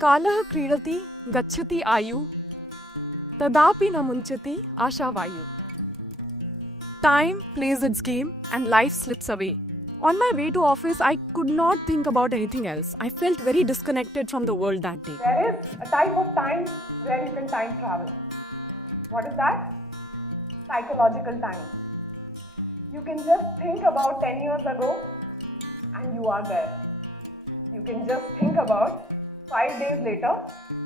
कालः क्रीडति गच्छति आयु तदापि न मुञ्चति आशावायु. Time plays its game and life slips away. On my way to office, I could not think about anything else. I felt very disconnected from the world that day. There is a type of time where you can time travel. What is that? Psychological time. You can just think about 10 years ago and you are there. You can just think about 5 days later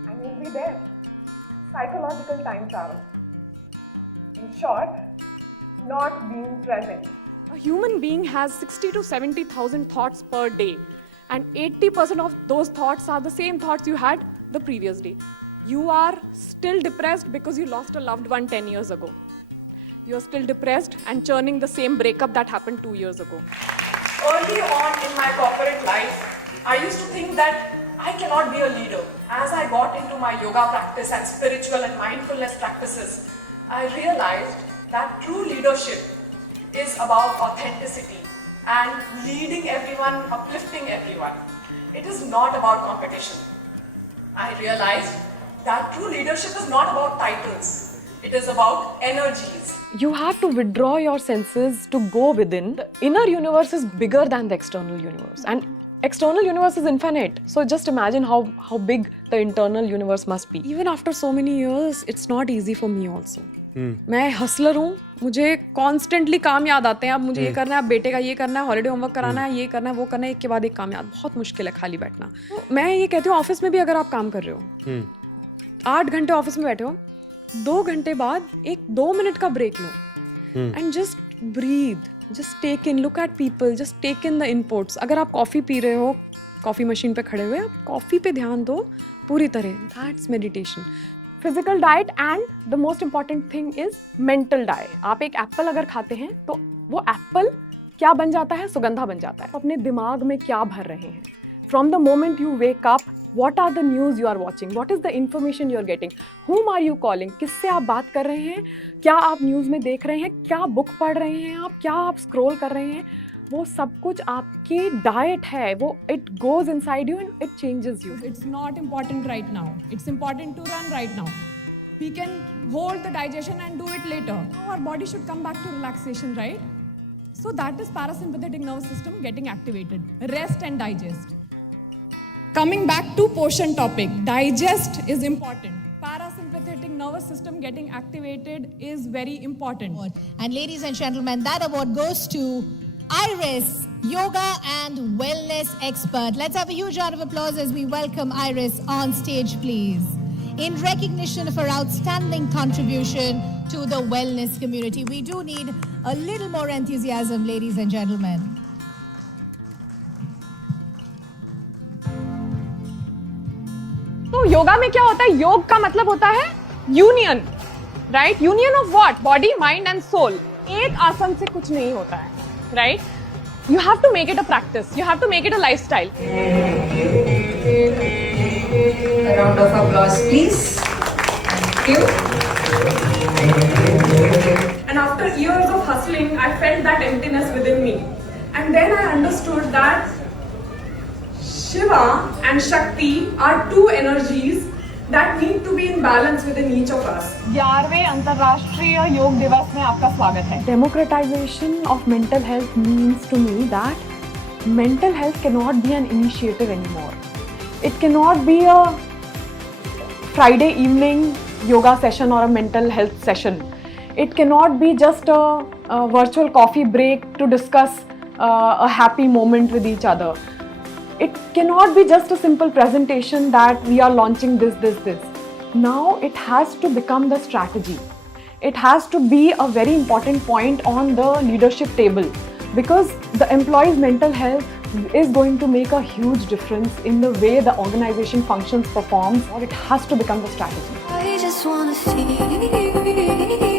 and you'll be there. Psychological time travel. In short, not being present. A human being has 60 to 70,000 thoughts per day, and 80% of those thoughts are the same thoughts you had the previous day. You are still depressed because you lost a loved one 10 years ago. You are still depressed and churning the same breakup that happened 2 years ago. Early on in my corporate life, I used to think that I cannot be a leader. As I got into my yoga practice and spiritual and mindfulness practices, I realized that true leadership is about authenticity and leading everyone, uplifting everyone. It is not about competition. I realized that true leadership is not about titles. It is about energies. You have to withdraw your senses to go within. The inner universe is bigger than the external universe, and external universe is infinite. So just imagine how big the internal universe must be. Even after so many years, it's not easy for me also. मैं Hustler हूँ, मुझे constantly काम याद आते हैं. अब मुझे ये करना है, अब बेटे का ये करना है, हॉलीडे होमवर्क कराना है, ये करना है, वो करना है, एक के बाद एक काम याद. बहुत मुश्किल है खाली बैठना. तो मैं ये कहती हूँ, ऑफिस में भी अगर आप काम कर रहे हो, 8 घंटे ऑफिस में बैठे हो, 2 घंटे बाद एक 2 मिनट का ब्रेक लो and just breathe, just take in, look at people, just take in the inputs. अगर आप कॉफ़ी पी रहे हो, कॉफ़ी मशीन पे खड़े हुए, आप कॉफ़ी पे ध्यान दो पूरी तरह. That's meditation. Physical diet and the most important thing is mental diet. आप एक एप्पल अगर खाते हैं तो वो एप्पल क्या बन जाता है? सुगंधा बन जाता है. अपने दिमाग में क्या भर रहे हैं? From the moment you wake up, what are the news you are watching? What is the information you are getting? Whom are you calling? किससे आप बात कर रहे हैं? क्या आप न्यूज़ में देख रहे हैं? क्या बुक पढ़ रहे हैं आप? क्या आप स्क्रॉल कर रहे हैं? वो सब कुछ आपकी डाइट है. वो it goes inside you and it changes you. It's not important right now. It's important to run right now. We can hold the digestion and do it later. Our body should come back to relaxation, right? So that is parasympathetic nervous system getting activated. Rest and digest. Coming back to portion topic, digest is important. Parasympathetic nervous system getting activated is very important. And ladies and gentlemen, that award goes to Iris, yoga and wellness expert. Let's have a huge round of applause as we welcome Iris on stage, please. In recognition of her outstanding contribution to the wellness community, we do need a little more enthusiasm, ladies and gentlemen. तो योगा में क्या होता है? योग का मतलब होता है union, right? Union of what? Body, mind and soul. एक आसन से कुछ नहीं होता है, right? You have to make it a practice, you have to make it a lifestyle. A round of applause, please. Thank you. And after years of hustling, I felt that emptiness within me. And then I understood that Shiva and Shakti are two energies that need to be in balance within each of us. 11वें अंतर्राष्ट्रीय योग दिवस में आपका स्वागत है. Democratization of mental health means to me that mental health cannot be an initiative anymore. It cannot be a Friday evening yoga session or a mental health session. It cannot be just a virtual coffee break to discuss a happy moment with each other. It cannot be just a simple presentation that we are launching this. Now it has to become the strategy. It has to be a very important point on the leadership table, because the employee's mental health is going to make a huge difference in the way the organization functions, performs, or it has to become the strategy. I just wanna feel